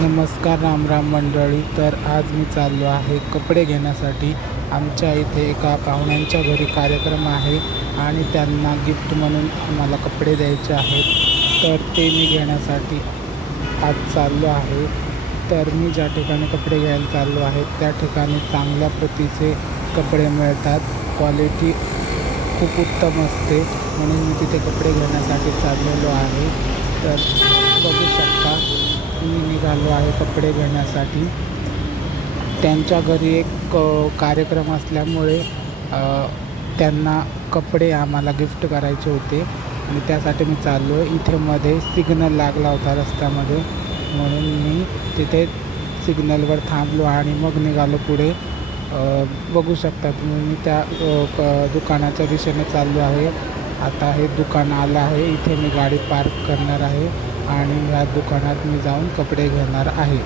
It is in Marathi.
नमस्कार, राम राम मंडळी. तर आज मी चाललो आहे कपडे घेण्यासाठी. आमच्या इथे एका पाहुण्यांच्या घरी कार्यक्रम आहे आणि त्यांना गिफ्ट म्हणून आम्हाला कपडे द्यायचे आहेत. तर ते मी घेण्यासाठी आज चाललो आहे. तर मी ज्या ठिकाणी कपडे घ्यायला चाललो आहे त्या ठिकाणी चांगल्या प्रतीचे कपडे मिळतात. क्वालिटी खूप उत्तम असते, म्हणून मी तिथे कपडे घेण्यासाठी चाललेलो आहे. तर बघू शकता, मी निघालो आहे कपडे घेण्यासाठी. त्यांच्या घरी एक कार्यक्रम असल्यामुळे त्यांना कपडे आम्हाला गिफ्ट करायचे होते आणि त्यासाठी मी चाललो आहे. इथे मध्ये सिग्नल लागला होता रस्त्यामध्ये, म्हणून मी तिथे सिग्नलवर थांबलो आणि मग निघालो पुढे. बघू शकता तुम्ही, मी त्या दुकानाच्या दिशेने चाललो आहे. आता हे दुकान आलं आहे, इथे मी गाडी पार्क करणार आहे आणि ह्या दुकानात मी जाऊन कपडे घेणार आहे.